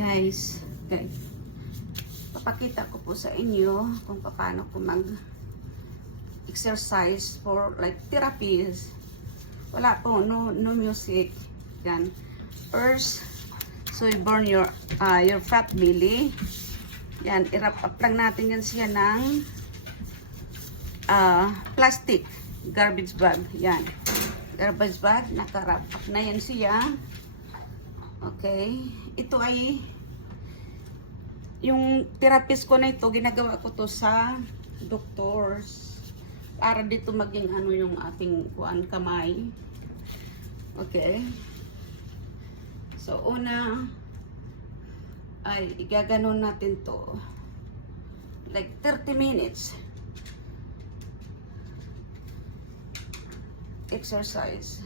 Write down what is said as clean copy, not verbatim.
Guys, papakita ko po sa inyo kung paano ko mag-exercise for like therapies. Wala po, no music. Yan. First, so you burn your fat belly. Yan, i-wrap up lang natin yan siya ng plastic garbage bag. Yan. Garbage bag, naka-wrap up na yan siya. Okay. Ito ay yung therapist ko na ito, ginagawa ko to sa doctors para dito maging ano yung ating kamay. Okay. So una ay igaganon natin to like 30 minutes exercise.